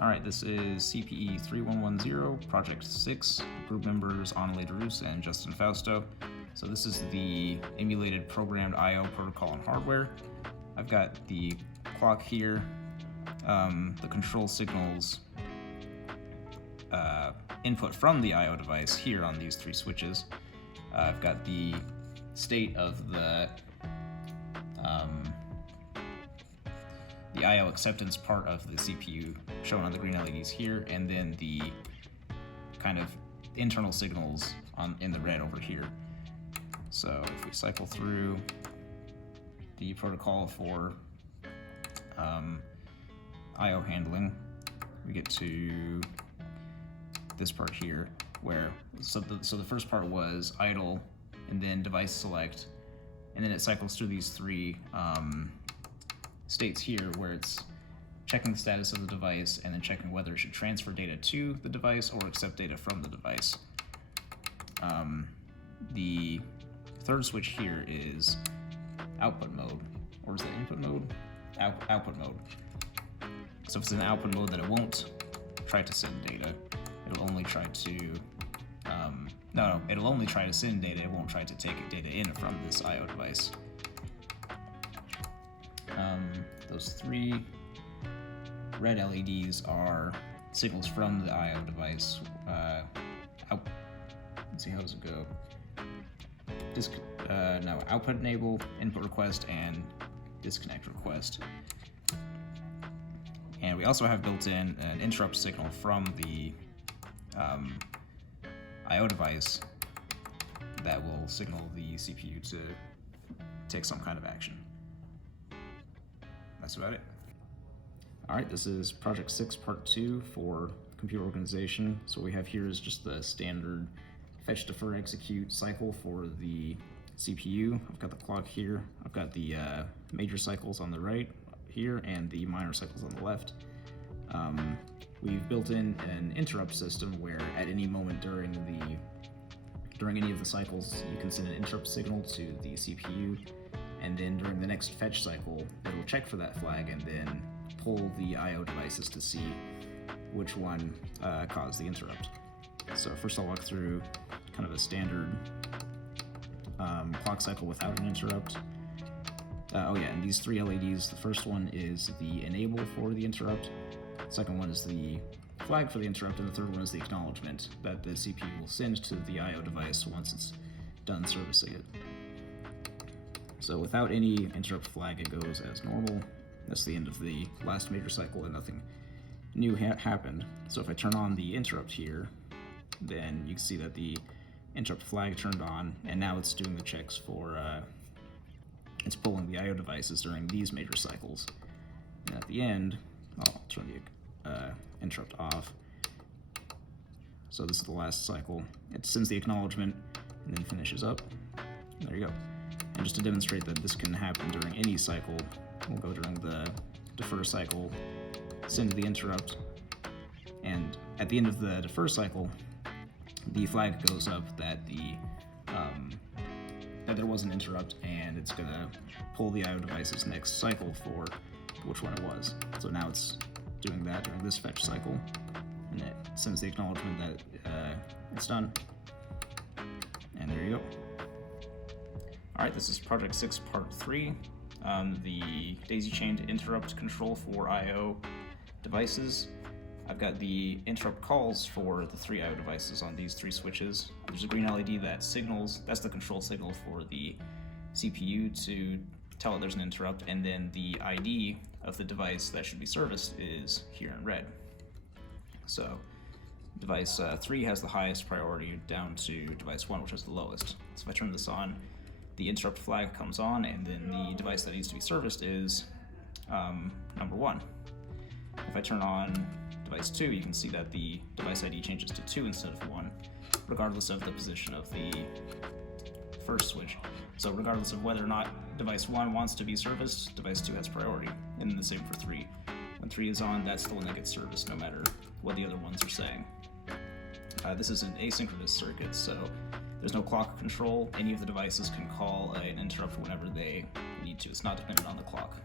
Alright, this is CpE 3110, Project 6, group members Anna Laderus and Justin Fausto. So this is the emulated programmed I/O protocol and hardware. I've got the clock here, the control signals input from the I/O device here on these three switches. I've got the state of the I/O acceptance part of the CPU shown on the green LEDs here, and then the kind of internal signals in the red over here. So if we cycle through the protocol for I/O handling, we get to this part here where so the first part was idle and then device select, and then it cycles through these three states here where it's checking the status of the device and then checking whether it should transfer data to the device or accept data from the device. The third switch here is output mode, or is it input mode? Output mode. So if it's in output mode, then it won't try to send data. It'll only try to it'll only try to send data. It won't try to take data in from this I/O device. Those three red LEDs are signals from the I/O device. Let's see, how does it go? Output enable, input request, and disconnect request. And we also have built in an interrupt signal from the I/O device that will signal the CPU to take some kind of action. That's about it. Alright, this is Project 6 Part 2 for computer organization. So what we have here is just the standard fetch, defer, execute cycle for the CPU. I've got the clock here. I've got the major cycles on the right here and the minor cycles on the left. We've built in an interrupt system where at any moment during any of the cycles you can send an interrupt signal to the CPU, and then during the next fetch cycle it'll check for that flag and then pull the I/O devices to see which one caused the interrupt. So first I'll walk through kind of a standard clock cycle without an interrupt. And these three LEDs, the first one is the enable for the interrupt, the second one is the flag for the interrupt, and the third one is the acknowledgement that the CPU will send to the I/O device once it's done servicing it. So without any interrupt flag, it goes as normal. That's the end of the last major cycle and nothing new happened. So if I turn on the interrupt here, then you can see that the interrupt flag turned on, and now it's doing the checks for, it's pulling the I/O devices during these major cycles. And at the end, I'll turn the interrupt off. So this is the last cycle. It sends the acknowledgement and then finishes up. And there you go. And just to demonstrate that this can happen during any cycle, we'll go during the defer cycle, send the interrupt, and at the end of the defer cycle, the flag goes up that that there was an interrupt, and it's gonna pull the I/O device's next cycle for which one it was. So now it's doing that during this fetch cycle, and it sends the acknowledgement that it's done. And there you go. Alright, this is Project 6 Part 3, the daisy-chained interrupt control for I/O devices. I've got the interrupt calls for the three I/O devices on these three switches. There's a green LED that signals, that's the control signal for the CPU to tell it there's an interrupt, and then the ID of the device that should be serviced is here in red. So device 3 has the highest priority down to device 1, which is the lowest. So if I turn this on, the interrupt flag comes on, and then the device that needs to be serviced is number 1. If I turn on device 2, you can see that the device ID changes to 2 instead of 1, regardless of the position of the first switch. So regardless of whether or not device 1 wants to be serviced, device 2 has priority, and then the same for 3. When 3 is on, that's the one that gets serviced no matter what the other ones are saying. This is an asynchronous circuit, so there's no clock control. Any of the devices can call an interrupt whenever they need to. It's not dependent on the clock.